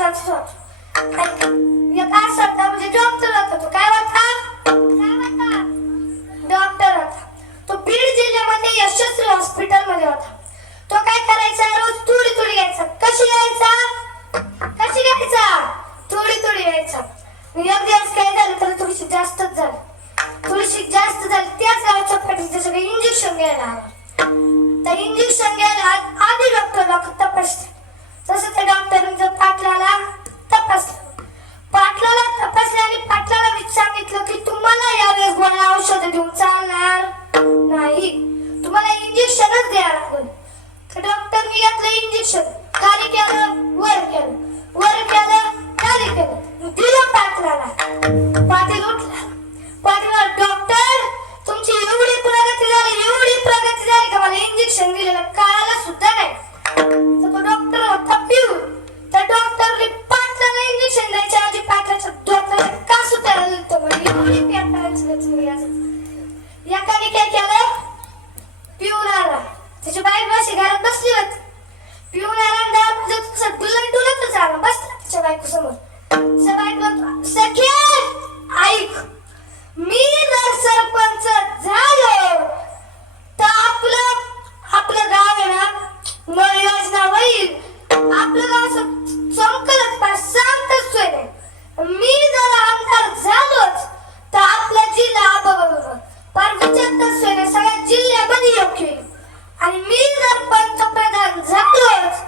वाचत होतो. एक असा होता म्हणजे डॉक्टर होता. तो काय होता? डॉक्टर होता. तो बीड जिल्ह्यामध्ये यशस्वी हॉस्पिटल मध्ये होता. तो काय करायचा? रोज थोडी थोडी घ्यायचा. कशी घ्यायचा? थोडी थोडी घ्यायचा. एक दिवस काय झालं तर थोडीशी जास्तच झाली. त्याच गावच्या पाठीचे सगळे इंजेक्शन घ्यायला आला. त्या इंजेक्शन घ्यायला आधी डॉक्टरला तपासले. तसं त्या डॉक्टरांनी पाटलाला तपासले आणि पाटलाला सांगितलं की तुम्हाला यावेळेस गोळ्या औषध देऊन चालणार नाही, तुम्हाला इंजेक्शनच द्यावं लागेल. तर डॉक्टरनी घेतलं इंजेक्शन, खाली केलं वर केलं खाली केलं, दिलं पाटलाला. पाटील उठला. पाटील, डॉक्टर तुमची एवढी प्रगती झाली का मला इंजेक्शन दिलेलं कळालं सुद्धा नाही. तर तो डॉक्टर होता पिऊन. त्या डॉक्टरने पाटलाला इंजेक्शन द्यायच्या आधी पाटलाच्या डोक्याला का सुटायला लागतं म्हणजे एवढी पेटायची गचुरी असं. एकाने काय केलं? पिऊन आला. त्याची बायकोशी घरात बसली होती. पिऊन आला दार डुलतच आला, बसला त्याच्या बायको समोर. सखे ऐक, मी जर सरपंच झालो तर आपलं गाव आहे ना नळ योजना होईल. आपलं गाव चमकलच पास शांतच सोय नाही. मी जर आमदार झालोच तर आपला जिल्हा पार विचारताच सोय नाही, सगळ्या जिल्ह्यामध्ये योग्य होईल. आणि मी जर पंतप्रधान झालोच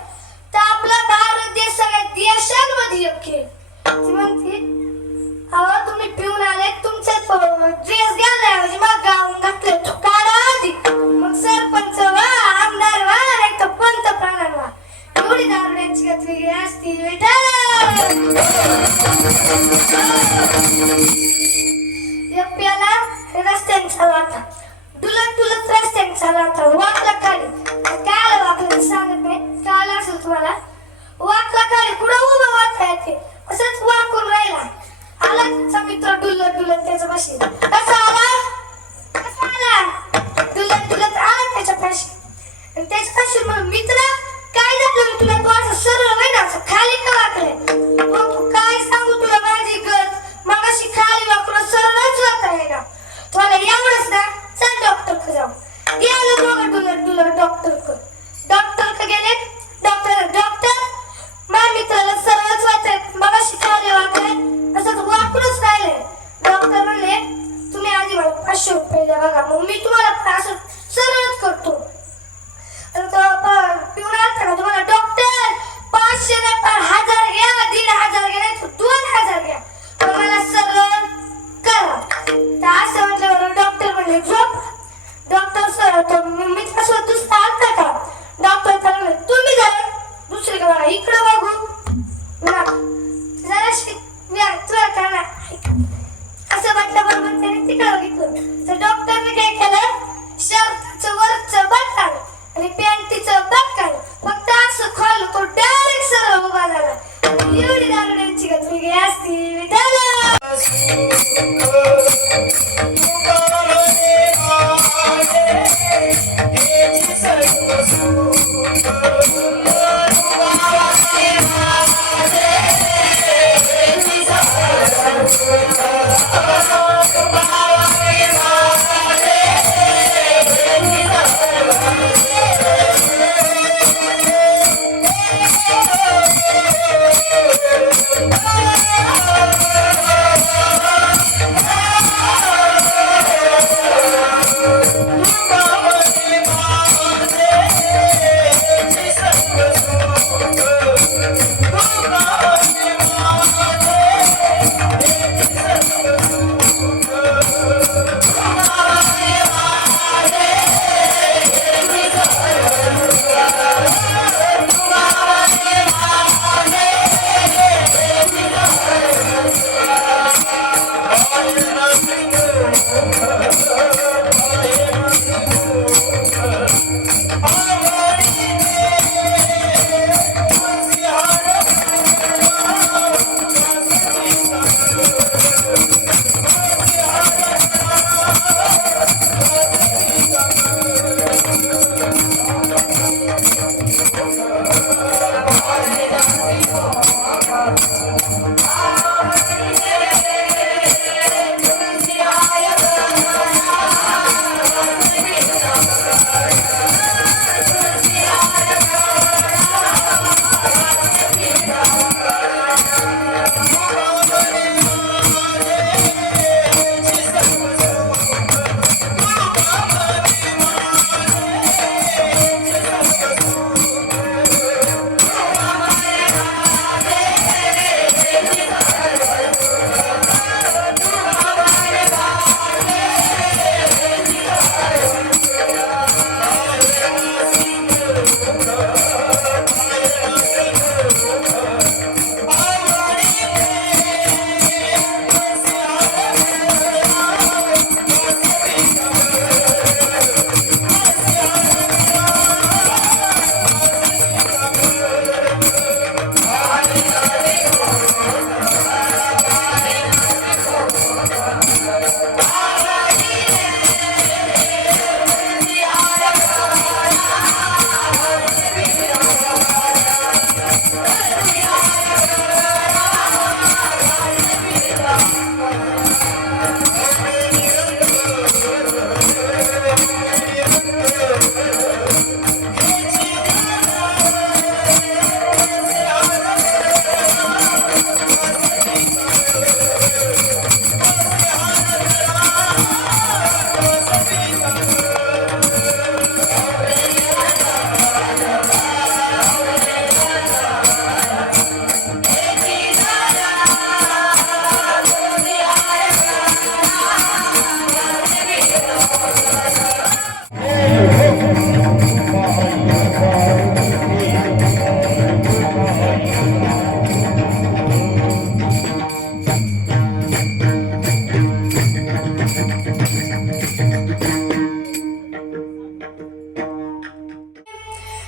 तर आपला भारत देश सगळ्या देशांमध्ये योग्य होईल. ती म्हणते, अहो तुम्ही पिऊन आले, तुमचा ड्रेस घालण्याऐवजी मग गाऊन घातले, तो काढा आधी, मग सरपंच व्हा, आमदार व्हा, नाही तर पंतप्रधान व्हा. एवढी दारुड्यांची गत वेगळी असती बेटा. एक प्याला रस्त्याने चालला होता, डुलत रस्त्याने चालला होता. वाकला खाली. काय वाकलं सांगत नाही, कळलं असेल तुम्हाला. वाकला खाली, पुढं उभं वाकता येते, असंच वाकून राहिला. आला त्याचा मित्र डुलत त्याच्या पाशी. कसा आला? डुलत आला त्याच्या पाशी. आणि त्याच्या पाशी मग मित्र, काय झालं तुला? तू असं सरळ नाही ना, असं खाली का वाकले? मग तू काय सांगू तुला माझी गत, मग अशी खाली वाकून सरळच वाकता आहे ना. तुम्हाला एवढंच ना, चल डॉक्टर जाऊ. गेलो दोघं डुलत डॉक्टर गेले. डॉक्टर माझ्या मित्राला सरळच वाटत, मग अशी खाली वाकले, असं वाकूनच राहिले. डॉक्टर म्हणले, तुम्ही आधी मला 500 रुपये द्या बघा, मग मी तुम्हाला असं सरळच करतो. पिऊन आलता का तुम्हाला? डॉक्टर 500 नाही पण 1000 घ्या, 1500 घ्या, नाही 2000 घ्या, पण मला सरळ करा. तर असं म्हटल्यावर डॉक्टर म्हणले झोप. डॉक्टर सर मित्रासोबत दुसरा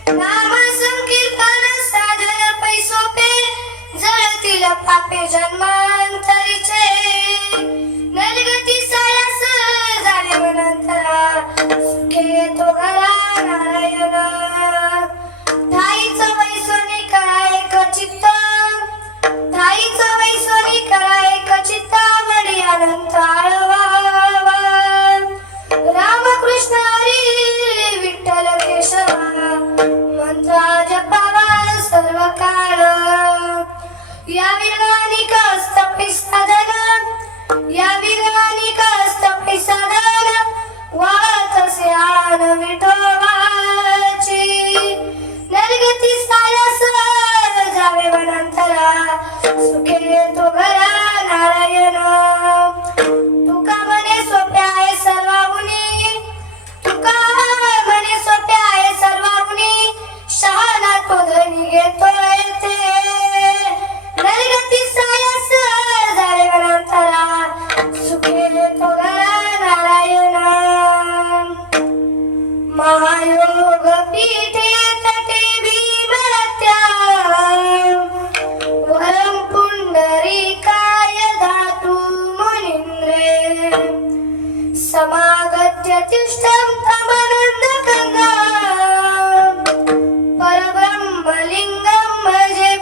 नाम संकीर्तन साधन पैसोपे जळतील पापे जन्मांतरीचे नरगती सायास झाले मनंतरा सुखे येतो घरा नारायण ठाईच वैसोनी करा एक चित्त ठाईच वैसोनी करा एक चित्त मडी अनंत आळवा रामकृष्ण हरी विठ्ठल केशवा मंत्र जपावा सर्व काळ या विरानिक स्तपी साधन या विरानिक स्तपी साधन वातसे आन विठोबाची नरगती सायास जावे वनांतरा सुखे येतो घरा नारायण तुका मने सोप्या आहे सर्वाहुनी तुका मने सोप्या आहे सर्वाहुनी शहाणा तो धनी घेतोय ते नरगती सायास जावे वनांतरा सुखे येतो घरा नारायण महायोग पीठे तटे भीमत्या वरं पुंडरीकाय धातु मुनीन्द्रे समागत्य तिष्ठं तमनन्दगङ्गा परब्रह्मलिङ्गं भजे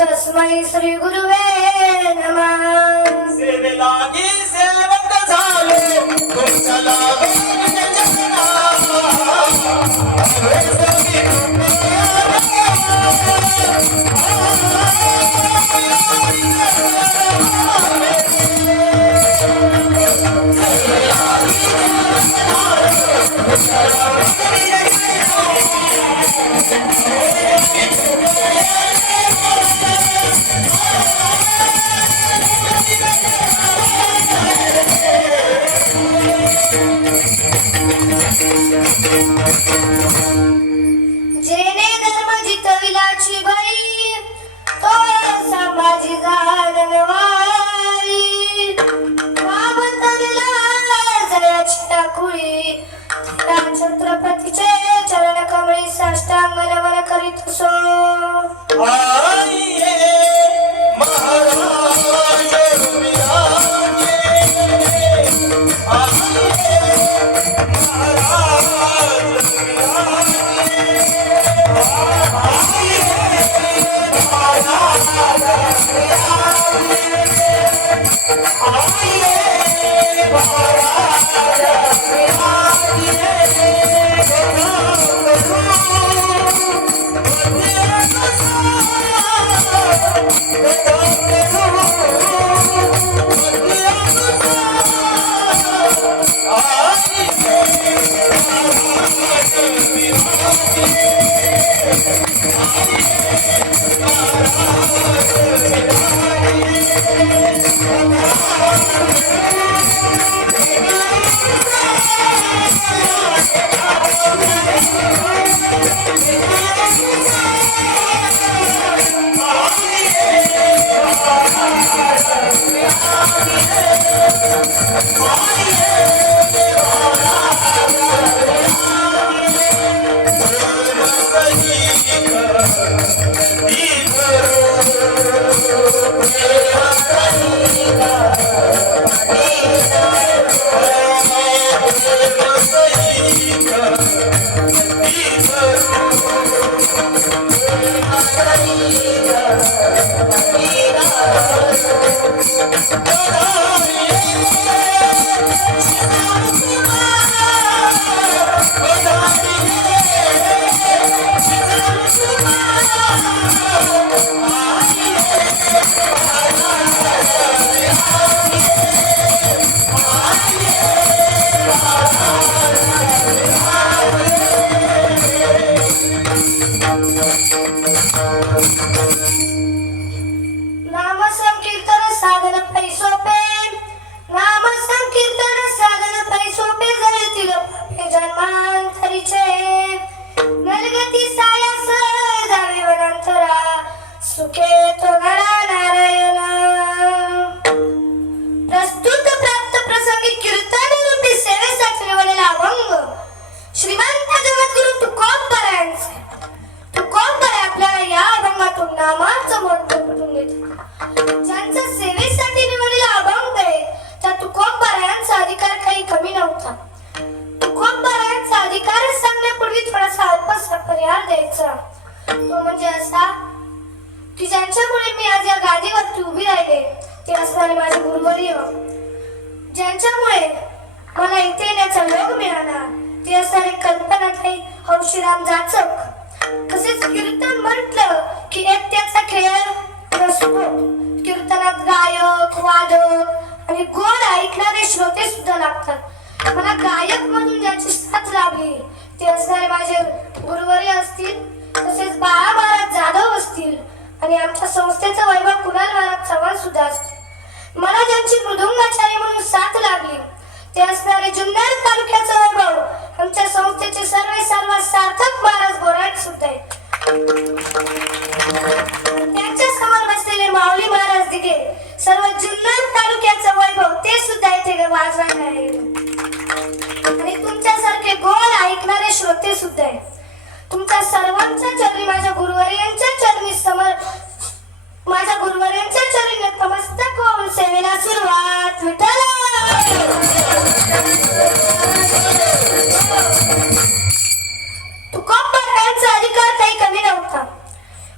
तस्मै श्री गुरुवे नमः सेवेलागी सेवक झालो तुमच्या लागून जगना जेने धर्म जितविलाची बळी तो संभाजी जानवारी वावतरला जयाची टाकुळी त्या छत्रपतीचे आइए महाराज विराजे आइए महाराज नामसंकीर्तन साधन पैसोपे नामसंकीर्तन साधन पैसोपे जळतील पापे जन्मांतरीचे नलगती सायास जावे वनांतरा सुखे तो नरा नारायण प्रस्तुत प्राप्त प्रसंगी कीर्तन रूपी सेवेसाठी निवडलेला अभंग श्रीमंत जगद्गुरु तुकोबरायांचे तुकोबर आपल्याला या अभंगातून नामाचं महत्त्व पटवून देतात ज्यांचा सेवेसाठी निवडलेला अभंग आहे त्या तुकोबरायांचा अधिकार काही कमी नव्हता तुकोबरायांचा अधिकार सांगण्यापूर्वी थोडासा अल्पसा परिहार द्यायचा तो म्हणजे असा की ज्यांच्यामुळे मी आज या गादीवरती उभी राहिले ते असणारे माझे गुरुवर्य ज्यांच्यामुळे मला इथे येण्याचा योग मिळाला ते असणारे कल्पनाताई हौशीराम जाचक तसेच कीर्तन म्हटलं की एक त्याचा खेळ नसतो कीर्तनात गायक वादक आणि गोड ऐकणारे श्रोते सुद्धा लागतात मला गायक म्हणून ज्याची साथ लाभली ते असणारे माझे गुरुवर्य असतील तसेच बाळा महाराज जाधव असतील आणि आमच्या संस्थेचा वैभव कुणाल महाराज चव्हाण सुद्धा असतील मला ज्यांची मृदुंगाचार्य म्हणून साथ लाभली ते असणारे जुन्नर तालुक्याचा वैभव आमच्या संस्थेचे सर्व सार्थक महाराज बोराट सुद्धा आहेत त्यांच्या समोर बसलेले माऊली महाराज दिघे सर्व जुन्नर तालुक्याचं वैभव ते सुद्धा इथे वाजवायला आहेत आणि तुमच्यासारखे गोड ऐकणारे श्रोते सुद्धा आहेत तुमच्या सर्वांच्या चरणी माझ्या गुरुवर्यांच्या चरणी माझ्या गुरुवर्यांच्या चरणी नतमस्तक होऊन सेवेला सुरुवात विठ्ठल तुकोबरायांचा अधिकार काही कमी नव्हता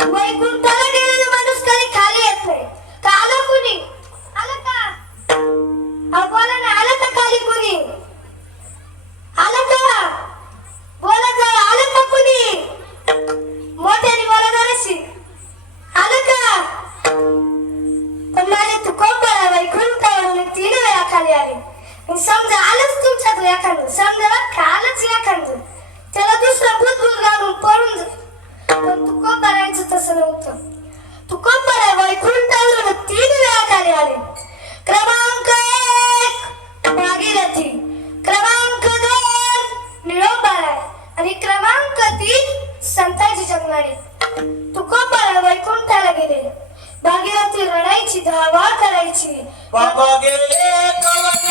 वैकुंठाला गेलेला माणूस कधी खाली येत नाही का आलं कुणी आलं का बोला ना आलं का खाली कुणी आलं का बोला जरा आलं का कुणी मोठ्याने बोला जराशी आलं का पण माझे तुकोबरा वैकुंठावरून 3 वेळा खाली आले आणि समजा आलंच तुमच्यात एखादं समजा खालच एखादं त्याला दुसरा भूत घालून पळून जाईल पण तुकोबरायांचं तसं नव्हतं तुकोबरा वैकुंठावरून 3 वेळा खाली आले क्रमांक 1 भागीरथी क्रमांक 2 निळोबाराय आणि क्रमांक 3 संताजी जगनाडे तुकोबरा वैकुंठाला गेले भागीरथी रडायची धावा करायची बाबा गेले कवना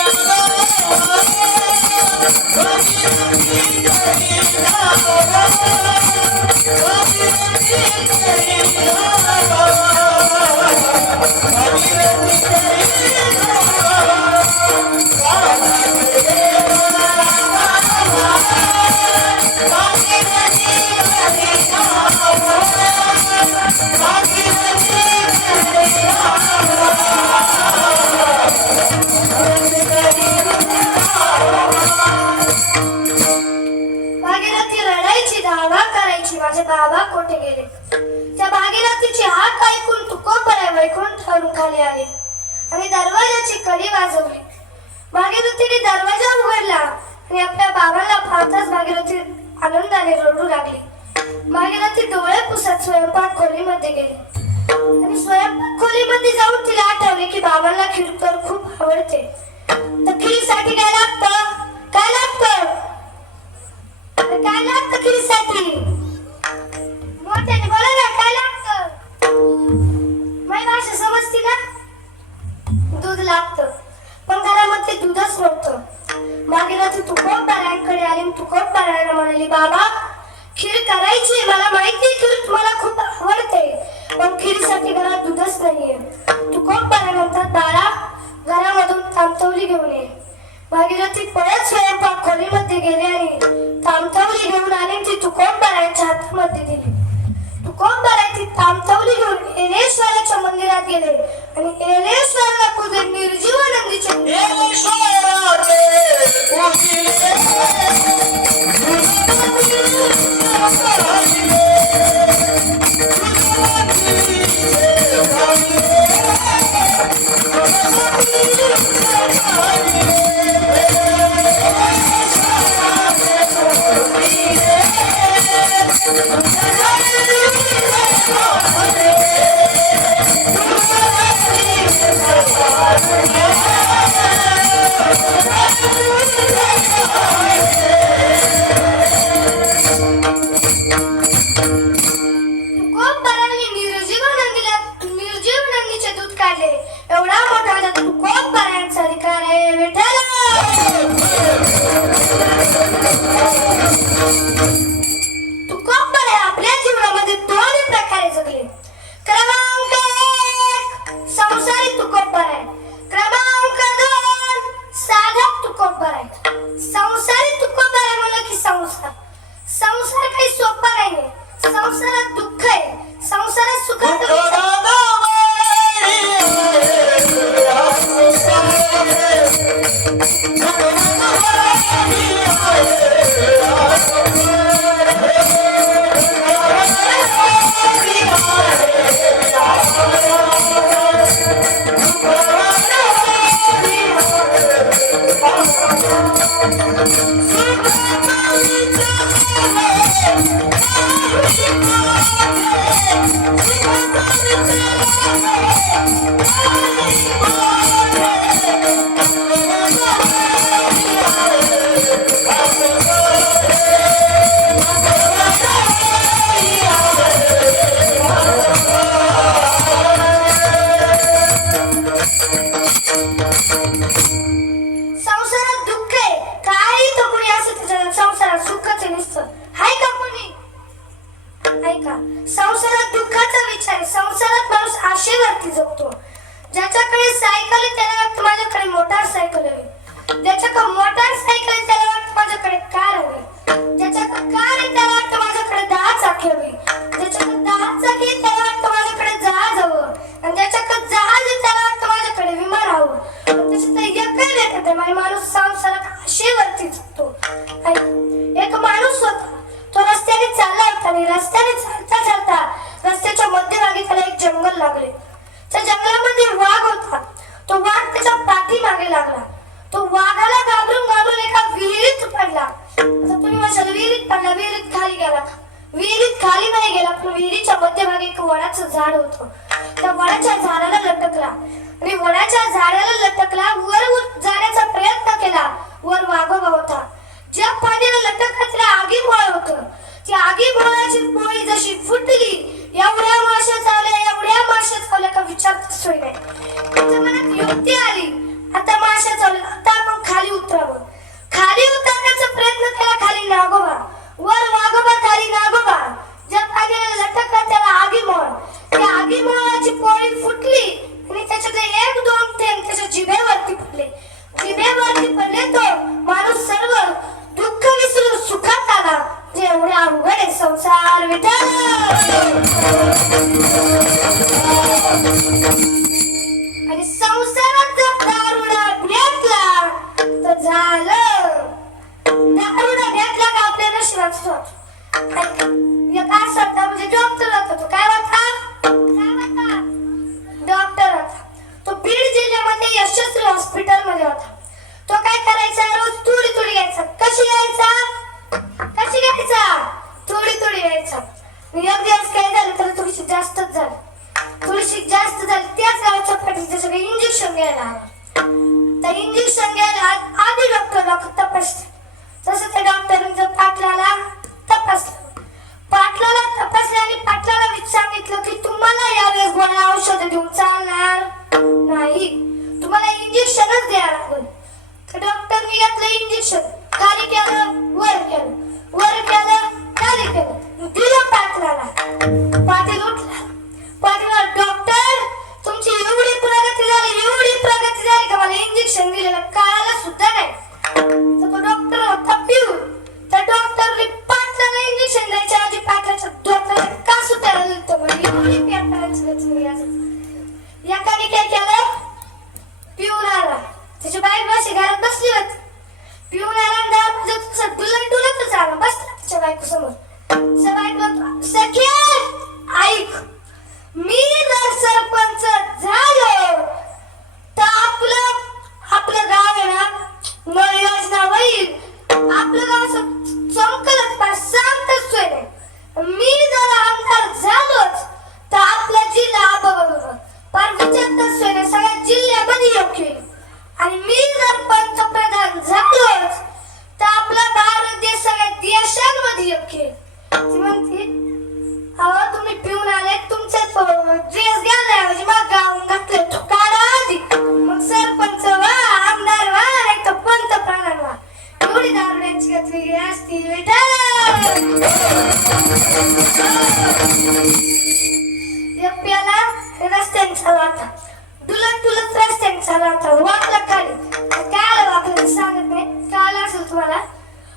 भागीरथी रडायची, धावा करायची, माझे बाबा कोठे गेले. त्या भागीरथीची हाक ऐकून तुकोबराय वैकुंठावरून खाली आले आणि दरवाजाची कडी वाजवली. भागीरथीने दरवाजा उघडला आणि आपल्या बाबांना पाहताच भागीरथी आनंदाने रडू लागली. भागीरथी डोळे पुसत स्वयंपाक खोलीमध्ये गेली आणि स्वयंपाक खोलीमध्ये जाऊन तिला आठवले की बाबांना खीर खूप आवडते. तर खीरसाठी काय लागतं? काय लागतं? काय लागतं खीरसाठी? मोठ्याने बोला ना, काय लागतं? माझी भाषा समजते ना? दूध लागतं. पण घरामध्ये दूधच नव्हतं. भागीरथी तुकोबरायांकडे आली आणि तुकोबरायांना म्हणाली, बाबा खीर करायची, मला माहिती खीर तुम्हाला खूप आवडते, पण खीरसाठी घरात दूधच नाहीये. तुकोबराय म्हणतात, बाळा घरामधून तांतवली घेऊन ये. भागीरथी परत स्वयंपाक खोलीमध्ये गेली आणि तांतवली घेऊन आली. ती तुकोबरायांच्या हातामध्ये दिली. तुकोबराय ती तांतवली घेऊन येलेश्वराच्या मंदिरात गेले आणि येलेश्वराला पूजले. निर्जीवानंदीचे निर्जीवानंदीचे दूध काढले. एवढा मोठा तुकोबरायांचा अधिकार आहे. विठ्ठल तुकोबराय आपल्या जीवनामध्ये दोन प्रकारे जगले. क्रमांक 1 संसारी तुकोबराय, क्रमांक 2 साधक तुकोबराय. संसारी तुकोबराय म्हणलं की संसार काही सोपा नाहीये. संसारात दुःख आहे, संसारात सुखात संसारात दुःखाचा विचार आहे. संसारात माणूस आशेवरती जगतो. ज्याच्याकडे सायकल आहे त्याला वाटतं माझ्याकडे मोटारसायकल हवी. ज्याच्याकडे मोटारसायकल आहे त्याला वाटतं माझ्याकडे कार हवी. ज्याच्याकडे कार आहे त्याला वाटतं माझ्याकडे 10 चाकी हवी. ज्याच्याकडे 10 चाकी आहे त्याला वाटतं माझ्याकडे जहाज हवं. आणि ज्याच्याकडे जहाज आहे त्याला वाटतं माझ्याकडे विमान हवं. त्याच्यात एकही भेटत नाही. माणूस संसारात आशेवरती जगतो. एक माणूस होता, तो रस्त्याने चालला होता आणि रस्त्याने चालता चालता रस्त्याच्या मध्यभागी त्याला एक जंगल लागले. त्या जंगलामध्ये वाघ होता. तो वाघ त्याच्या पाठीमागे लागला. तो वाघाला घाबरून घाबरून एका विहिरीत पडला. आता तुम्ही माझ्या विहिरीत पडला, विहिरीत खाली गेला. विहिरीत खाली नाही गेला, पण विहिरीच्या मध्यभागी एक वडाचं झाड होतं. त्या वडाच्या झाडाला लटकला आणि वडाच्या झाडाला लटकला. वर जाण्याचा प्रयत्न केला. वर वाघोबा होता. ज्या पाण्याला लटकला त्याला आगीमोळ होतं. ती आगीमोळाची पोळी जशी फुटली, एवढ्या माश्या चावल्या का विचारच सोय नाही. त्याच्या मनात युक्ती आली, आता माश्या चावल्या, आता आपण खाली उतरावं. खाली उतरण्याचा प्रयत्न केला. खाली नागोबा, वर वाघोबा, खाली नागोबा. ज्या पाण्याला लटकला त्याला आगीमोळ. त्या आगीमोळाची पोळी फुटली आणि त्याच्यातले संसार विठ्ठल. आणि संसारात जर दारुडा भेटला तर झालं. दारुडा भेटला का आपल्या नशिबात सोड. एक असं होता म्हणजे डॉक्टर होता. तो काय होता? डॉक्टर होता. तो बीड जिल्ह्यामध्ये यशस्वी हॉस्पिटल मध्ये होता. तो काय करायचा? रोज थोडी थोडी घ्यायचा. कशी घ्यायचा? थोडी थोडी घ्यायचा. एक दिवस काय झालं तर थोडीशी जास्तच झाली. त्याच गावच्या पाठीचे सगळे इंजेक्शन घ्यायला आला. त्या इंजेक्शन घ्यायला आधी डॉक्टर तपासले. तसं त्या डॉक्टरांनी पाटलाला तपासले आणि पाटलाला सांगितलं की तुम्हाला यावेळेस गोळ्या औषध देऊन चालणार नाही. तुम्हाला इंजेक्शनच द्यायला लागेल. तर डॉक्टरनी घेतलं इंजेक्शन. खाली केलं, वर केलं, खाली केलं. दिलं पाटलाला. पाटील उठला. पाटील, डॉक्टर तुमची एवढी प्रगती झाली का मला इंजेक्शन दिलेलं कळालं सुद्धा नाही. तर तो डॉक्टर होता पिऊन. त्या डॉक्टरने पाटलाला इंजेक्शन द्यायच्या आधी पाटलाच्या डॉक्टरच्या का सुटायला दिलं म्हणजे एवढी पेटायची एकाने काय केलं? पिऊन आला. त्याची बायको अशी घरात बसली होती. पिऊन आला डुलतच आला. बसला तिच्या बायको समोर. सखे ऐक, मी जर सरपंच झालो तर आपलं गाव आहे ना नळ योजना होईल. आपलं गाव असं चमकलच पण शांतच सोय नाही. मी जर आमदार झालोच तर आपला जिल्हा पण विचारताच सोय नाही. सगळ्या जिल्ह्यामध्ये योग्य होईल. आणि मी जर पंतप्रधान झालोच तर आपला भारत देश सगळ्या देशांमध्ये योग्य होईल. ती म्हणते, अहो तुम्ही पिऊन आले, तुमच्याच ड्रेस घालण्याऐवजी मग गाऊन घातले तो काढा आधी. मग सरपंच व्हा, आमदार व्हा, नाही तर पंतप्रधान व्हा. एवढी दारुड्यांची गती असती प्याला रस्त्याने चालला होता. डुलत रस्त्याने चालला होता. वाकला खाली. काय वाकलं सांगत नाही. काय असेल तुम्हाला?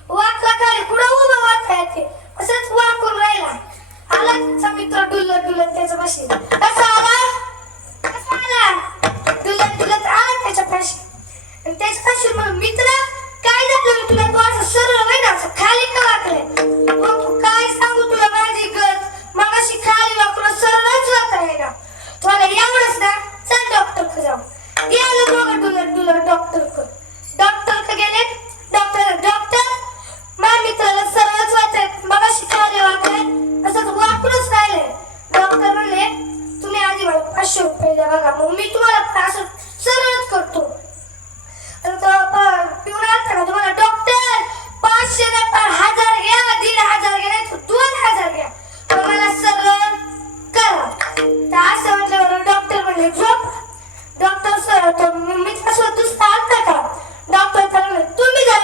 वाकला खाली. कुठं उभं वाकता येते. असंच वाकून राहिला. आला त्याचा मित्र डुलत त्याच्या पाशी. कसा आला? डुलत आला त्याच्या पाशी. आणि त्याच्या पाशी मग मित्र काय झालं तुला? तू असं सरळ नाही ना, असं खाली का वाकलंय? मग काय सांगू तुला माझी गत. मग अशी खाली वाकून सरळच वाकता आहे ना. तुला एवढंच ना, चल डॉक्टर जाऊ. गेलं दोघं डुलत डॉक्टर गेले. डॉक्टर माझ्या मित्राला सरळच वाचत मग अशी खाली वाकलंय, असं वाकूनच राहिले. डॉक्टर म्हणले तुम्ही आधी मला 500 रुपये द्या बघा, मग मी तुम्हाला असं सरळच करतो. पिऊन आलता का तुम्हाला? डॉक्टर 500 नाही पण 1000 घ्या, 1500 घ्या, नाही 2000 घ्या, पण मला सरळ करा. तर असं म्हटल्यावर डॉक्टर म्हणले झोप. डॉक्टर सर मी कसं दुसरा आलता का? डॉक्टर तर म्हणले तुम्ही जा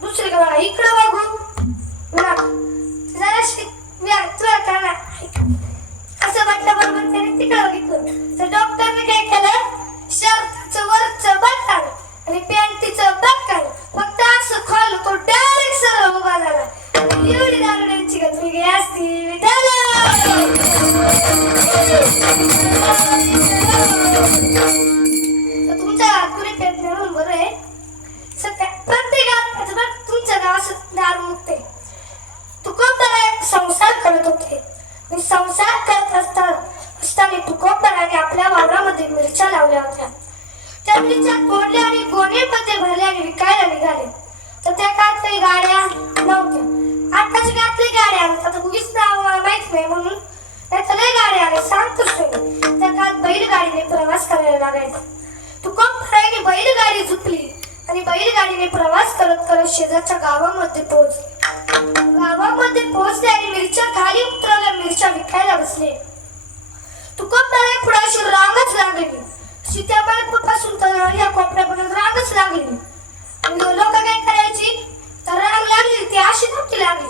दुसरी का बघा, इकडं बघू जरा तुला काय असं म्हटल्याबरोबर त्याने तिकडं बघितलं. तर डॉक्टरने काय केलं? शर्टाचं वरचं बटन आणि पॅन्टीचं बटन फक्त असं खोललं, तो डायरेक्ट सरळ उभा झाला. एवढी दारुड्यांची गत वेगळी असती. तुमच्या कुणी पेट नाही म्हणून बरं आहे. प्रत्येक तुमच्या गावात दारू मुक्त आहे. तुकोबराने संसार करत होते. मी संसार करत असताना तुकोबराने आपल्या वावरामध्ये मिरच्या लावल्या होत्या. त्या मिरच्या तोडल्या आणि गोणीमध्ये भरल्या आणि विकायला निघाले. तर त्या काळात काही गाड्या नव्हत्या. आताच्या काळातली गाड्या आल्या. आता उगीच नाव माहित नाही म्हणून, नाही तर लय गाड्या आल्या सांगतोच नाही. त्या काळात बैलगाडीने प्रवास करायला लागायचा. तुकोबराने बैलगाडी झुकली आणि बैलगाडीने प्रवास करत करत शेजारच्या गावामध्ये पोहोचले. गावामध्ये पोहोचले आणि मिरच्या खाली उतरवल्या. मिरच्या विकायला बसले. तुकोबराने पुढे अशी रांगच लागली. सीताबाईपासून तर या कोपऱ्यापर्यंत रांगच लागली. लोक काय करायची? तर रांग लागली ती अशी नव्हती लागली.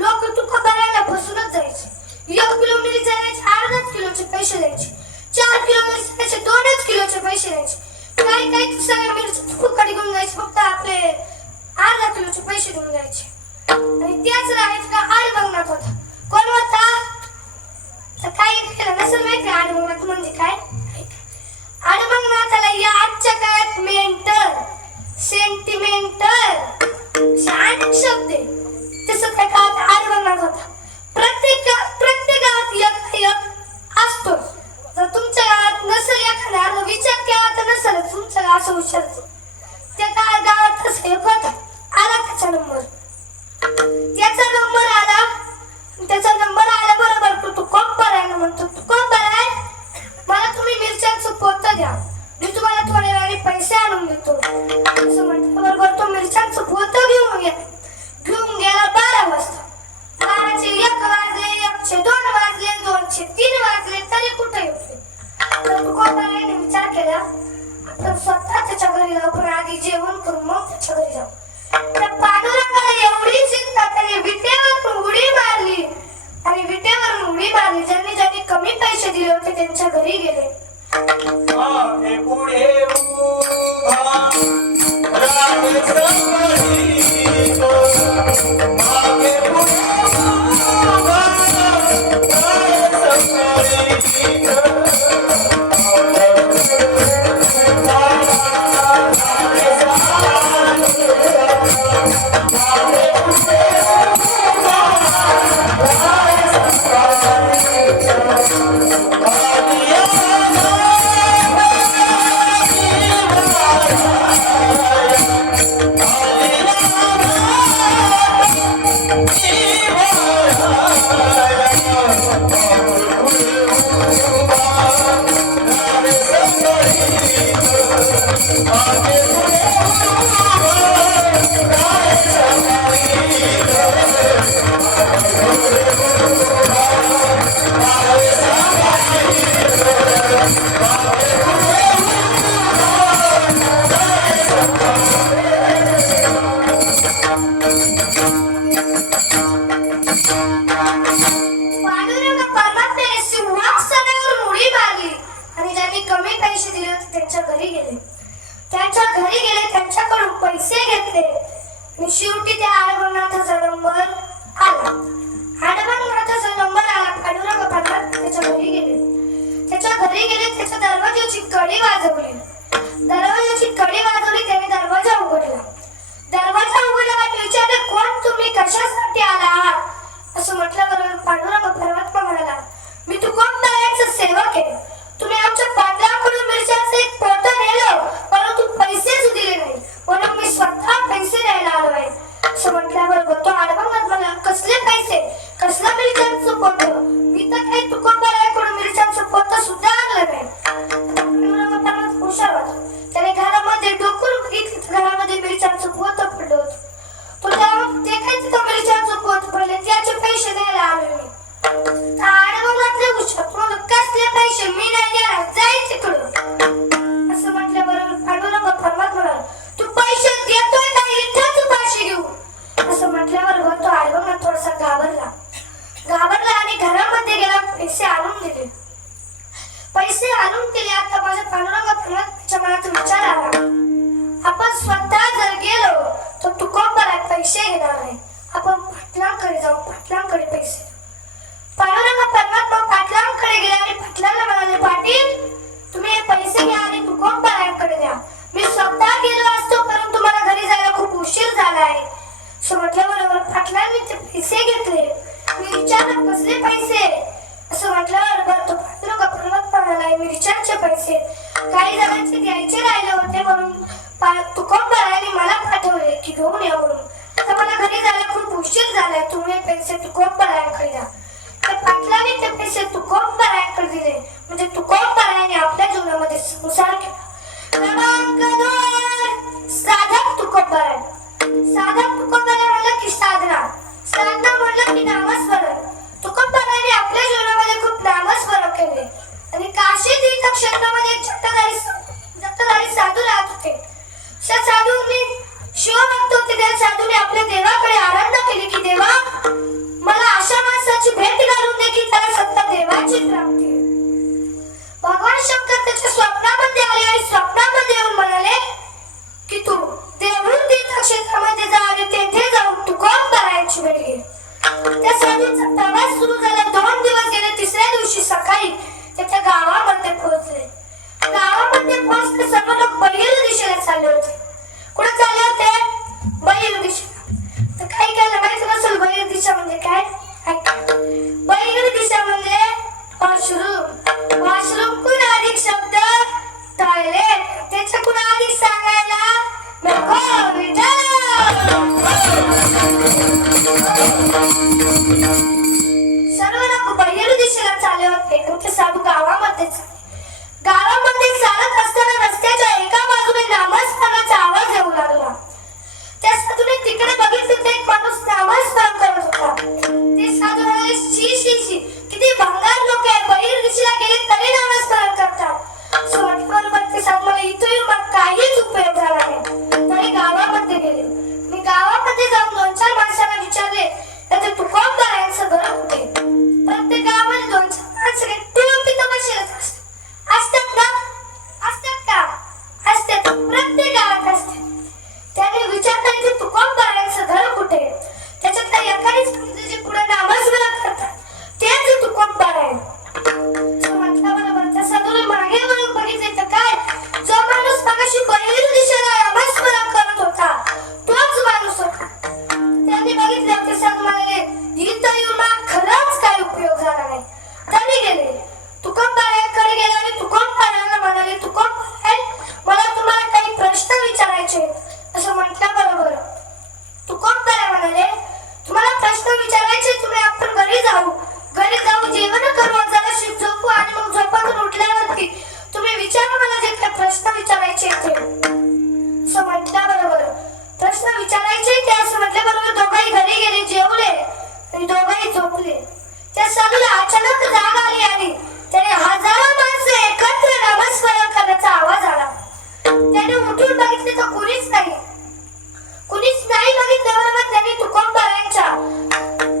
लोक तुकोबराला फसूनच जायचे. 1 किलो मिरची जायचे 2.5 किलोचे पैसे द्यायचे. 4 किलो मिरची जायचे 2.5 किलोचे पैसे द्यायचे. काही सगळ्या मिरची फुकट घेऊन जायचे. फक्त आपले 1/2 किलोचे पैसे देऊन जायचे. आणि त्याच रागायचं का आड बघण्यात होता. आधी जेवण करून मग त्याच्या घरी जाऊ. त्या पांडुरंगाला एवढी चिंता, त्याने विटेवर उडी मारली आणि विटेवर उडी मारली. ज्यांनी ज्यांनी कमी पैसे दिले होते त्यांच्या घरी गेले. मागे पुढे उभा राहे संगीत. मागे पुढे उभा राहे पांडुरंग परमात्म्याने सिंहासनावरून उडी मारली आणि ज्यांनी कमी पैसे दिले होते त्यांच्या घरी गेले. त्यांच्या घरी गेले, त्यांच्याकडून पैसे घेतले आणि शेवटी त्या आडवनाथाचा नंबर आला. आडवनाथाचा नंबर आला. पांडुरंग परमात्म्याच्या घरी गेले. त्याच्या घरी गेले, त्याच्या दरवाजाची कडी वाजवली. दरवाजाची कडी वाजवली, त्याने दरवाजा उघडला. दरवाजा उघडला आणि विचारले, कोण तुम्ही, कशासाठी आला आहात? असं म्हटल्याबरोबर पांडुरंग परमात्मा म्हणाला, मी तुकोबरायांचा सेवक आहे. तुम्ही आमच्या पाटलाकडून मिरच्यांचं एक पोतं नेलं, परंतु पैसेच दिले नाही, म्हणून मी स्वतः पैसे द्यायला आलो आहे. असं म्हटल्याबरोबर तो आडवा म्हणाला, कसले पैसे, कसलं मिरच्यांचं पोतं? मी तर काही तुकोबरायांकडून मिरच्यांचं पोतं सुद्धा आणलं नाही. पांडुरंग परमात्मा हुशार होता. त्याने घरामध्ये डोकून बघितलं तर घरामध्ये मिरच्यांचं पोतं पडलं होतं. तो ते काय तिथं मिरच्यांचं पोतं पडले, त्याचे पैसे द्यायला आलो मी. आडवा म्हटलं हुशार, कसले पैसे, मी नाही देणार, जाय तिकडं. असं म्हटल्याबरोबर पांडुरंग परमात्मा म्हणाला, तू पैसे देतोय का इथंच पैसे घेऊ? असं म्हटल्याबरोबर तो आडवा थोडासा घाबरला आणि घरामध्ये गेला, पैसे आणून दिले. पैसे आणून दिले. आता माझ्या पांडुरंग परमात्म्याच्या मनात विचार आला, आपण स्वतः जर गेलो तर तुकोबरात पैसे घेणार नाही, आपण पाटलांकडे जाऊ, पाटलांकडे पैसे. पांडुरंग परमात्मा पाटलांकडे गेले आणि पाटलांना म्हणाले, पाटील तुम्ही हे पैसे घ्या आणि तुकोबरायांकडे द्या. मी स्वतः गेलो असतो, परंतु मला घरी जायला खूप उशीर झाला आहे. असं म्हटल्याबरोबर पाटलांनी ते पैसे घेतले. मी विचारलं, कसले पैसे? असं म्हटल्याबरोबर तो पांडुरंग परमात्मा म्हणाला, मी रिचार्जचे पैसे, काही जणांचे द्यायचे राहिले होते म्हणून तुकोबरायांनी मला पाठवले की घेऊन या म्हणून. आता मला घरी जायला खूप उशीर झालाय, तुम्ही पैसे तुकोबरायांकडे द्या. त्या पाटलाने ते पैसे तुकोबरायांकडे दिले. म्हणजे तुकोबरायांनी आपल्या जीवनामध्ये संसार केला. क्रमांक 2, साधक तुकोबराय. साधक तुकोबराय म्हणलं की साधना म्हणलं की नामस्मरण. तुकोबरायांनी आपल्या जीवनामध्ये खूप नामस्मरण केले आणि काशी तीर्थक्षेत्रामध्ये एक जटाधारी साधू राहत होते. त्या साधूंनी शिवभक्त होते. त्या साधूने आपल्या देवाकडे आराधना केली की देवा, मला अशा माणसाची भेट घालून दे की त्याला सत्ता देवाची प्राप्ती आहे. भगवान शंकर त्याच्या स्वप्नामध्ये आले आणि स्वप्नामध्ये येऊन म्हणाले की तू देहू तीर्थक्षेत्रामध्ये जा आणि तेथे जाऊन तुकोबरायांची भेट घे. त्या साधूंचा प्रवास सुरू झाला. 2 दिवस गेले. 3ऱ्या दिवशी सकाळी ते त्या गावामध्ये पोहोचले. गावामध्ये पोहोचले सर्व लोक बहिर दिशेला चालले होते. कुठे चालले होते? बहिर दिशेला. तर काही केलं माहिती नसेल बहिर दिशा म्हणजे काय? बहिर दिशा म्हणजे वॉशरूम. वॉशरूम कुण अधिक शब्द टॉयलेट. त्याच्याकडून अधिक सांगायला नको. सर्व लोक बहिर दिशेला चालले होते. ते साधू गावामध्ये चालत असताना रस्त्याच्या एका बाजूने नामस्मरणाचा आवाज येऊ लागला. त्या साधूने तिकडे बघितलं तर एक माणूस नामस्मरण करत होता. ते साधू म्हणाले, शी शी शी, किती भंगार लोक आहे, बहिर दिशेला गेले तरी नामस्मरण करतात. असं म्हटल्याबरोबर ते साधू म्हणाले, इथं येऊन मग काहीच उपयोग झाला नाही. त्या साधूला अचानक जाग आली आणि त्याने हजारो माणसं एकत्र नामस्मरण करण्याचा आवाज आला. त्याने उठून बघितले तर कुणीच नाही. कुणीच नाही बघितल्याबरोबर त्यांनी तुकोबरायांच्या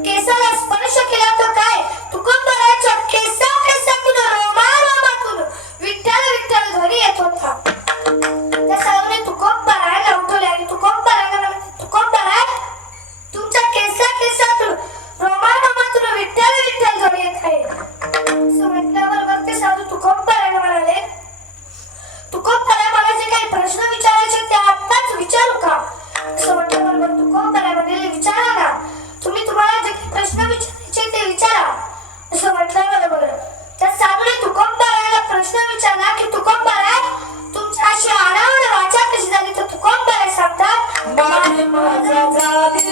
केसाला स्पर्श केला तर काय, तुकोबरायांच्या केसातून रोमातून विठ्ठल विठ्ठल ध्वनी येत होता. त्या साधूने तुकोबरायाला उठवले आणि तुकोबरायाला म्हणाले, तुकोबराय, तुमच्या केसातून रोमातून विठ्ठल विठ्ठल ध्वनी येत आहे. असं म्हटल्याबरोबर ते साधू तुकोबरायाला म्हणाले, तुकोबराय, मला जे काही प्रश्न विचारायचे ते आत्ताच विचारू का? असं म्हटल्याबरोबर तुकोबराय म्हणाले, विचारा ना, तुम्हाला जे काही प्रश्न विचारायचे ते विचारा. असं म्हटल्याबरोबर त्या साधूने तुकोबरायाला प्रश्न विचारला की तुकोबराय, तुमची अशी अनावर वाचा कशी झाली? तर तुकोबराय सांगतात, माझी माझा जाती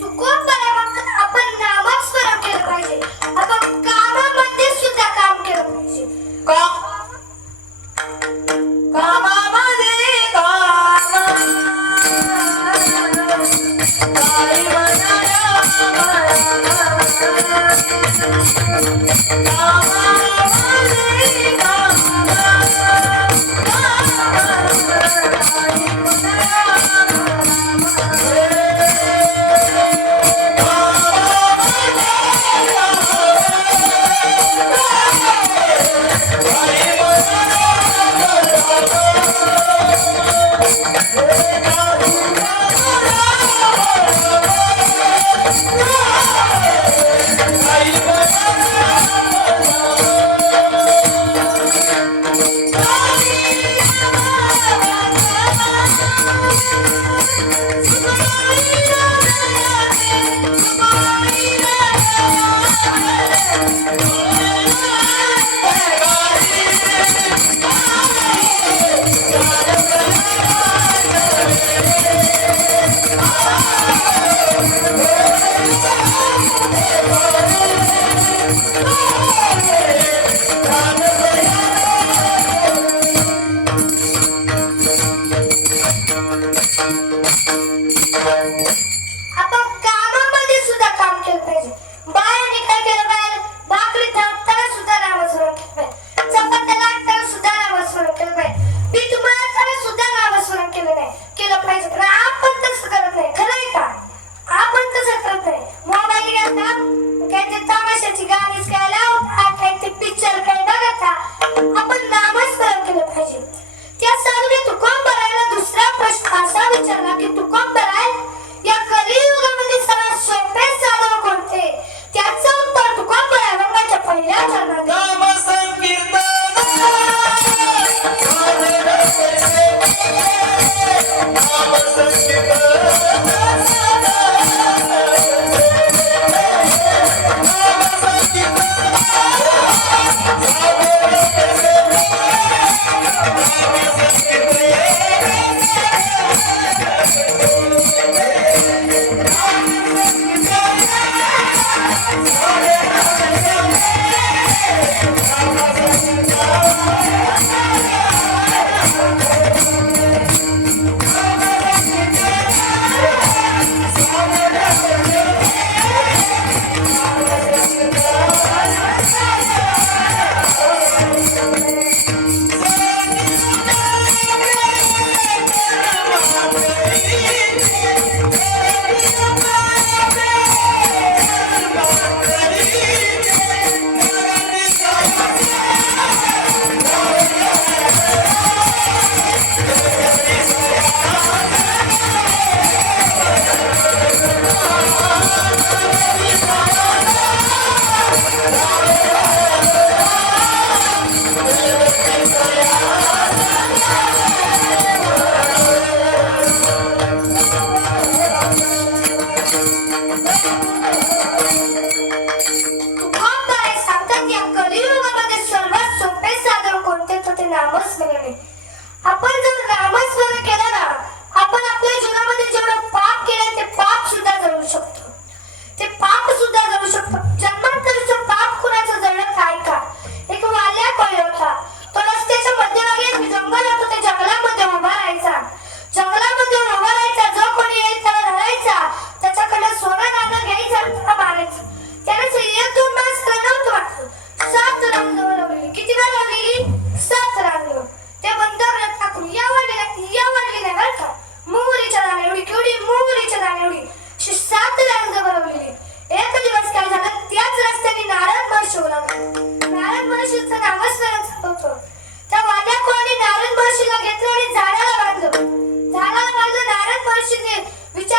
तुकोबराय म्हणतात, आपण नामस्मरण केलं पाहिजे. आपण कामामध्ये सुद्धा काम केलं पाहिजे. कामामध्ये काम काही म्हणाया कामामध्ये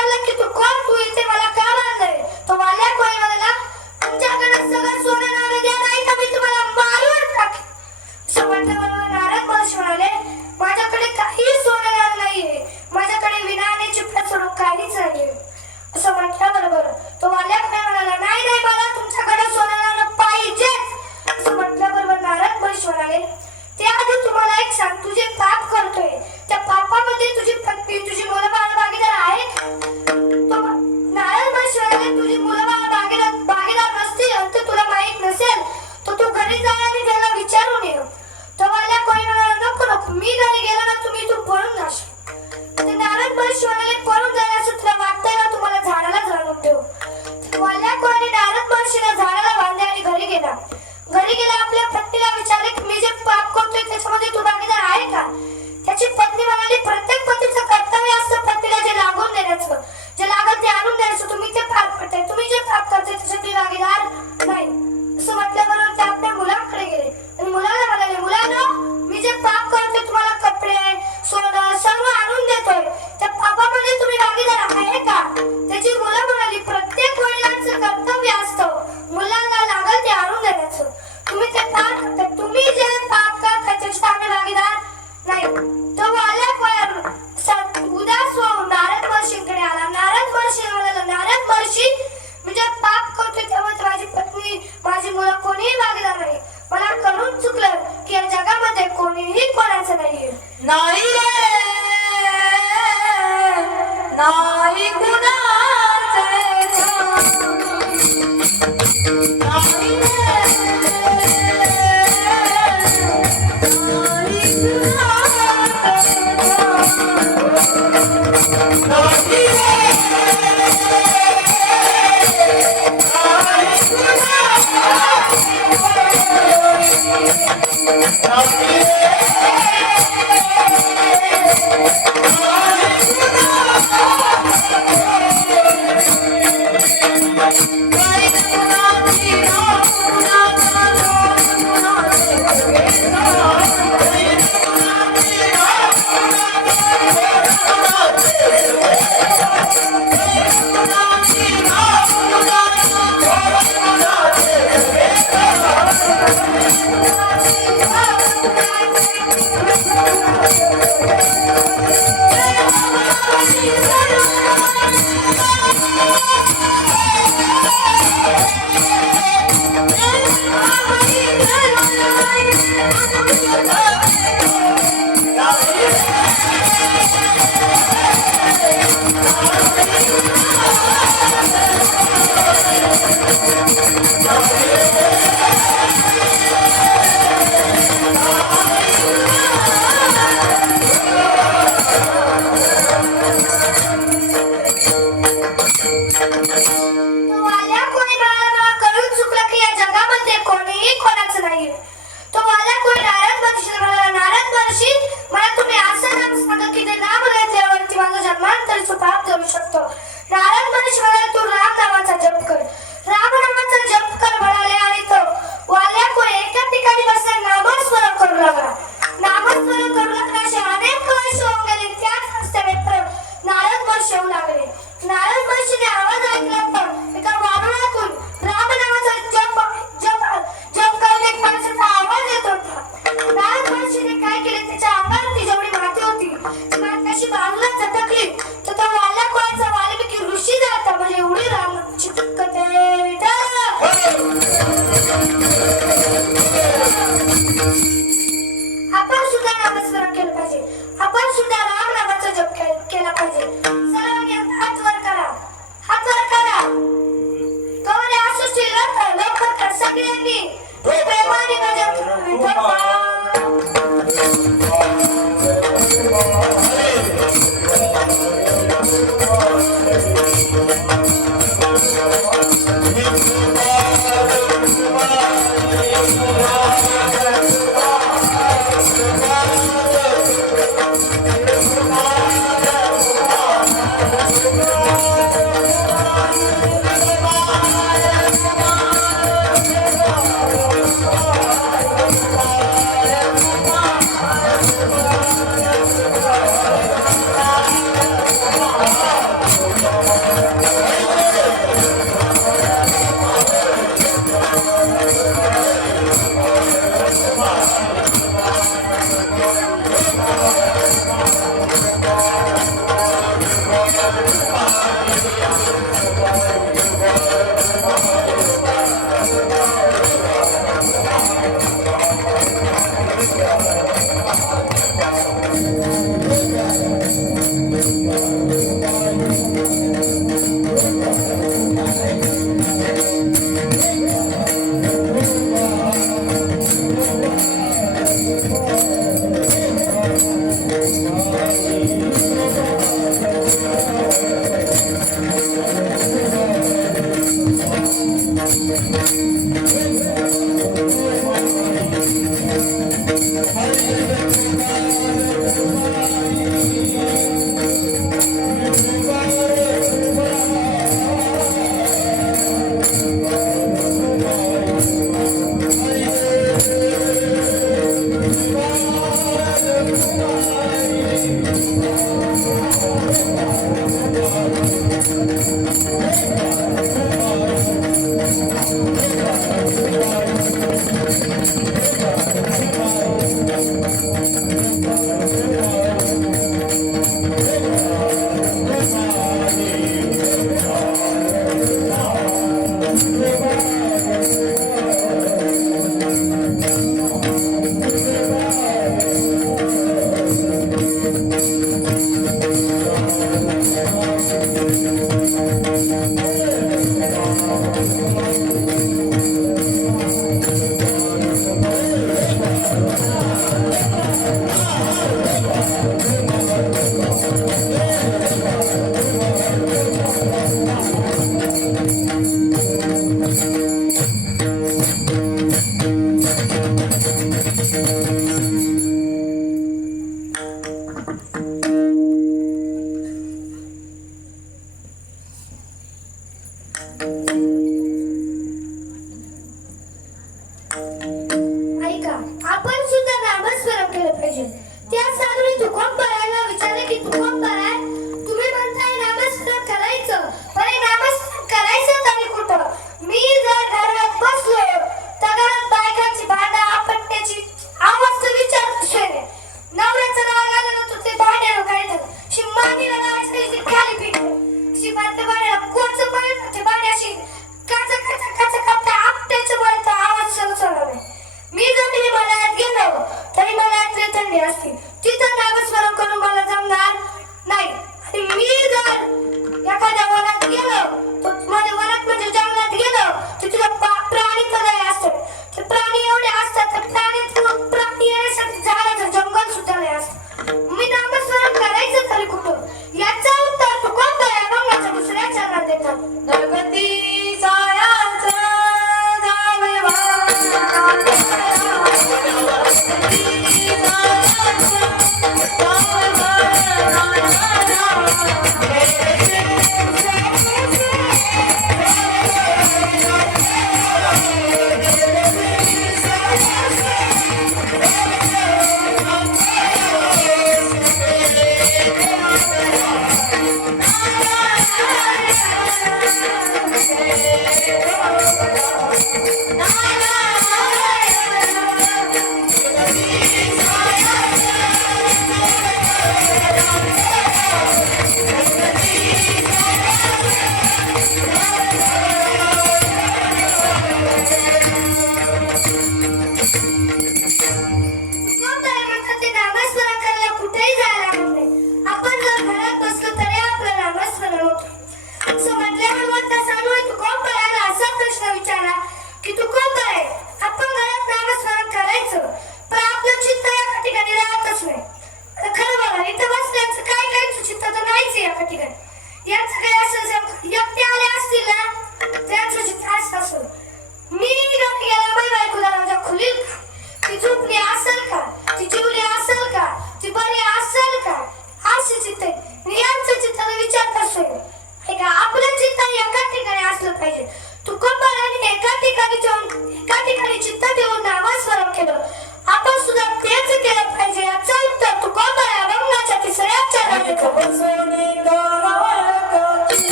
विचारलं की तू कोण, तू इथे मला का बांधलंय? तो वाल्या कोणी म्हणाला, तुमच्याकडे सगळं सोनं नाणं द्या, नाही तर मी तुम्हाला मारून टाकेन. असं म्हटल्याबरोबर नारद महर्षी म्हणाले, माझ्याकडे काही सोनं नाणं नाहीये, माझ्याकडे विनाण्याची प्रत सोडून काहीच नाहीये. असं म्हटल्याबरोबर तो वाल्या कोणी म्हणाला, नाही नाही, मला तुमच्याकडे सोनं नाणं पाहिजेच. असं म्हटल्याबरोबर नारद महर्षी म्हणाले, त्याआधी तुम्हाला एक सांग, तू जे पाप करतोय त्या पापामध्ये तुझी पत्नी, तुझी मुलं बाळ भागीदार आहे का? तो नारद महर्षी म्हणाले, तुझी मुलं बाळ भागीदार नसतील तर तुला माहित नसेल तर तू घरी जा आणि त्याला विचारून ये. तो वाल्या कोणी म्हणाला, नको नको, मी घरी गेलो ना तुम्ही तू पळून जाशील. ते नारद महर्षी म्हणाले, पळून जाण्याचं तुला वाटतंय ना, तुम्हाला झाडाला जाणून ठेव. वाल्या कोणी नारद महर्षीला झाडाला बांधले आणि घरी गेला. घरी गेला, आपल्या पत्नीला विचारले की मी जे पाप करतोय त्याच्यामध्ये तू भागीदार आहे का? त्याची पत्नी म्हणाली, प्रत्येक पतीचं कर्तव्य असतं पत्नीला जे लागून देण्याचं, जे लागत ते आणून द्यायचं. तुम्ही ते पाप करताय, तुम्ही जे पाप करताय त्याच्यात मी भागीदार नाही. असं म्हटल्याबरोबर ते आपल्या मुलाकडे गेले आणि मुलाला म्हणाले, मुलांनो, मी जे पाप करतोय तुम्हाला कपडे सोनं सर्व आणून देतोय, त्या पापामध्ये तुम्ही भागीदार आहे का? त्याची मुलं म्हणाली, प्रत्येक वडिलांचं कर्तव्य असतं मुलांना लागल ते आणून देण्याचं. तुम्ही ते पाप करताय, तुम्ही जे पाप करताय त्याच्यात आम्ही भागीदार नाही. तो वाल्या उदास होऊन नारद महर्षींकडे आला. नारद महर्षी म्हणाला, नारद महर्षी, मी जे पाप करतोय त्यामध्ये माझी पत्नी, माझी मुलं कोणीही भागीदार नाही. मला कळून चुकलं की या जगामध्ये कोणीही कोणाचं नाहीये. नाही रे, नाही कुणाचे नाही तो वाल्या कोणी नारद महर्षीला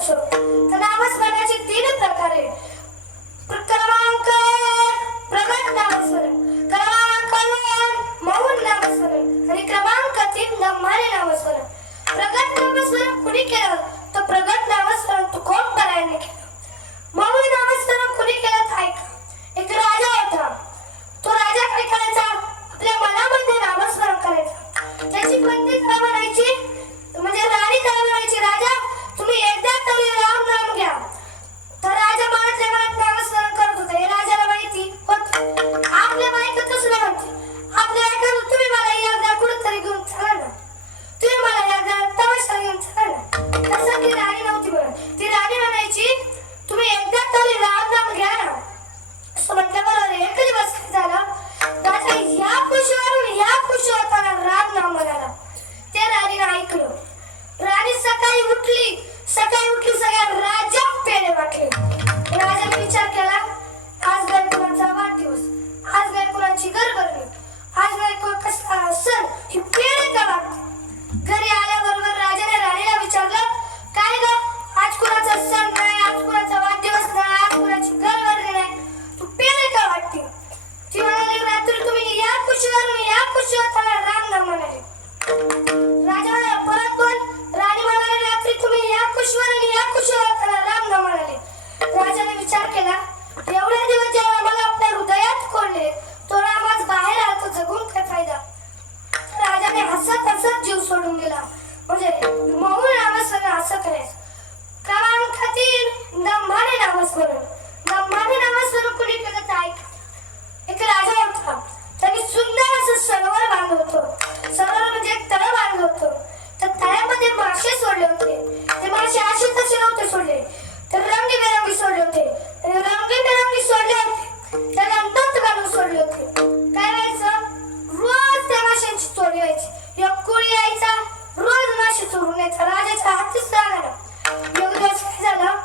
नामस्मरण. तर नामस्मरणाचे 3 प्रकार आहेत. क्रमांक 1 प्रगट नामस्मरण, क्रमांक 2 मौन नामस्मरण आणि क्रमांक 3 दम्भाने नामस्मरण. प्रगट नामस्मरण कुणी केलं? तर प्रगट नामस्मरण तुकोबरायांनी केलं. मौन नामस्मरण कुणी केलं तर ऐका. एक राजा होता. तो राजा काय करायचा? आपल्या मनामध्ये नामस्मरण करायचा. त्याची पत्नी काय म्हणायची? म्हणजे राणी काय म्हणायची? राजा तुम्ही एकदा तरी राम नाम घ्या. तर राजा मनातल्या मनात नामस्मरण करत होता. हे राजाला माहिती होत. आपल्या बायकोच नाही म्हणते. आपल्या बायको तुम्ही मला एकदा कुठेतरी घेऊन चला ना, तुम्ही मला एकदा तमाशा घेऊन चला ना. तसं ती राणी नव्हती म्हणत. ती राणी म्हणायची तुम्ही एकदा तरी राम नाम घ्या ना. असं म्हटल्याबरोबर एक दिवस काय झालं? राजा या खुशीवरून या खुशी होताना राम नाम म्हणाला. त्या राणीने ऐकलं. राणी सकाळी उठली सगळ्या राज्यात पेढे वाटले. राजाने विचार केला आज गायकुळाचा वाढदिवस, आज गायकुळाची गरबरणी, आज गायकुळ कसला सण, ही पेढे का वाटते? घरी आल्याबरोबर राजाने राणीला विचारलं काय ग, आज कुणाचा सण नाही, आज कुणाचा वाढदिवस नाही, आज कुणाची गरबरणी नाही, तू पेढे का वाटते? ती म्हणाली रात्री तुम्ही या खुशीवरून या खुशी होताना राम नाम म्हणाले. राजा म्हणाला परत बोल. राणी म्हणाली रात्री तुम्ही या खुशीवरून या खुशी होताना राम नाम म्हणाले. राजाने विचार केला एवढे दिवस जेव्हा मला आपल्या हृदयात कोंडले तो राम आज बाहेर आला, तो जगून काय फायदा? राजाने हसत जीव सोडून दिला. म्हणजे मौन नामस्मरण असं करायचं. क्रमांक 3 दंभाने नामस्मरण. दंभाने नामस्मरण कुणी केलं तर ऐका. एक राजा होता. त्यांनी सुंदर असं सरोवर बांधलं होतं. सरोवर म्हणजे एक तळ बांधलं होतं. तर तळ्यामध्ये मासे सोडले होते. ते मासे असे तसे नव्हते सोडले, तर रंगीबेरंगी सोडले होते. रंगीबेरंगी सोडले होते त्याला नथ घालून सोडले होते. काय व्हायचं? रोज त्या माशांची चोरी व्हायची. एक कोळी यायचा, रोज मासे चोरून यायचा. राजाच्या हातीच लागला. एक दिवस काय झालं?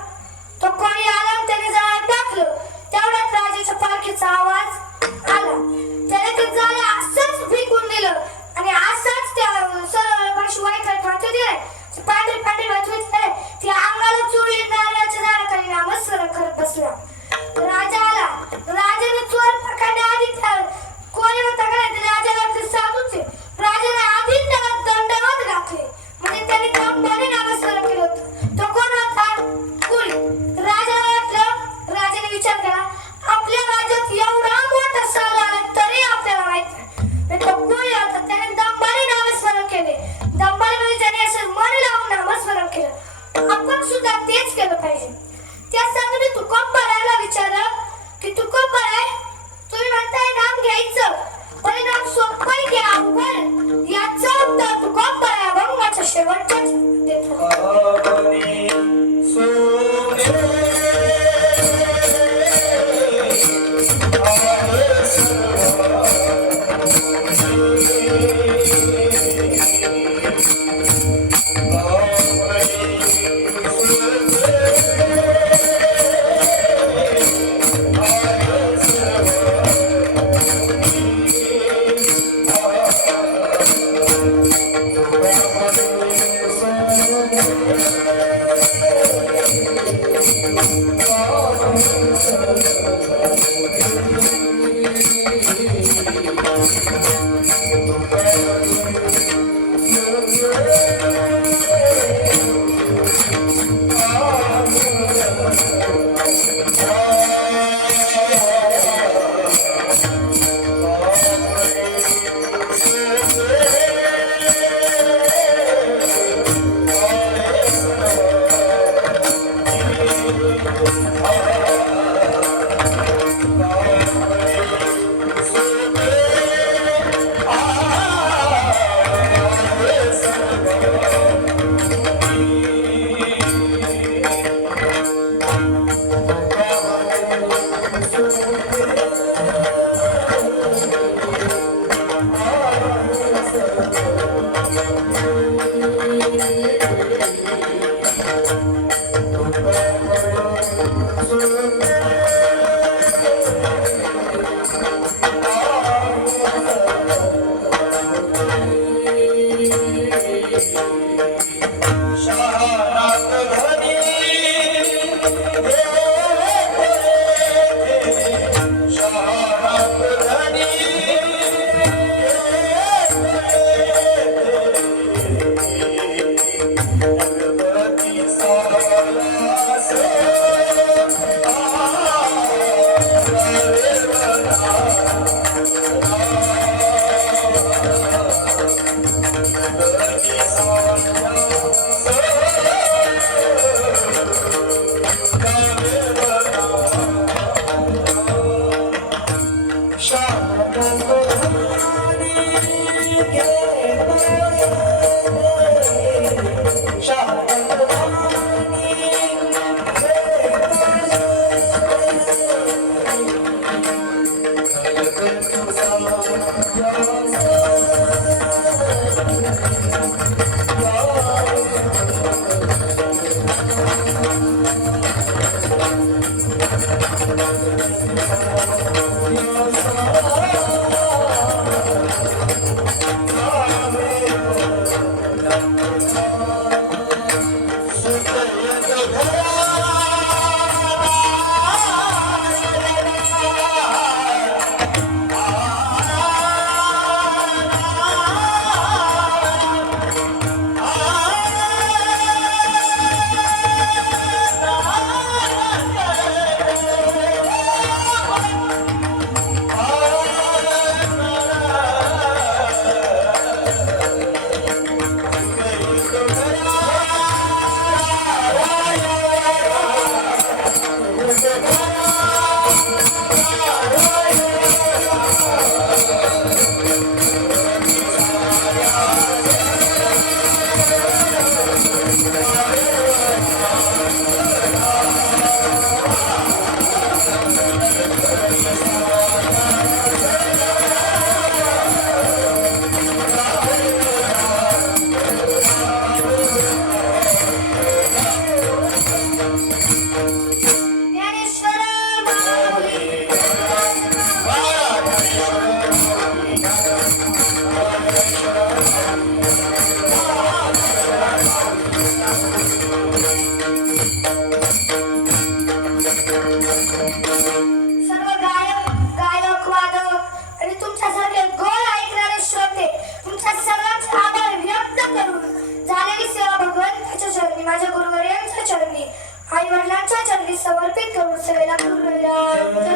तो कोळी आला आणि त्याने जाळं टाकलं. तेवढ्यात राजाच्या पालखीचा आवाज आला. त्याने ते जाळं असंच फेकून दिलं आणि असंच त्या सरोवरापाशी वाईट वाटत दिले. पांढरी वाटत दिले. ती अंगाला चोळी नारळाच्या झाडाखाली नामस्मरण करत बसला. राजा आला. राजाने चोर पकडण्याआधी त्या कोळीवर तक्रार राजाला ते साधूच आहे. राजाने आधी त्याला दंडवत घातले. म्हणजे त्यांनी दंडाने नामस्मरण केलं होतं. तो कोण होता? कोळी. राजाला वाटलं, राजाने विचार केला आपल्या राज्यात एवढा मोठा साल आला तरी आपल्याला माहित नाही. तो कोळी होता. त्याने दंबाने नामस्मरण केले. दंबाने म्हणजे त्याने असं मन लावून नामस्मरण केलं. आपण सुद्धा तेच केलं पाहिजे. त्यासाठी मी तुकोबरायाला विचारलं की तुकोबराय तुम्ही म्हणताय नाम घ्यायचं, पण नाम सोपं आहे की अवघड? याचं उत्तर तुकोबराय अभंगाच्या शेवटच्या देतो. शहरात घरी ज्ञानेश्वर माऊली सर्व गायक वादक आणि तुमच्यासारखे गोड ऐकणारे श्रोते तुमच्या सर्वांचे आभार व्यक्त करून झालेली सेवा भगवंताच्या चरणी माझ्या गुरुवर्यांच्या चरणी आई वडिलांच्या चरणी समर्पित करून सेवेला पूर्ण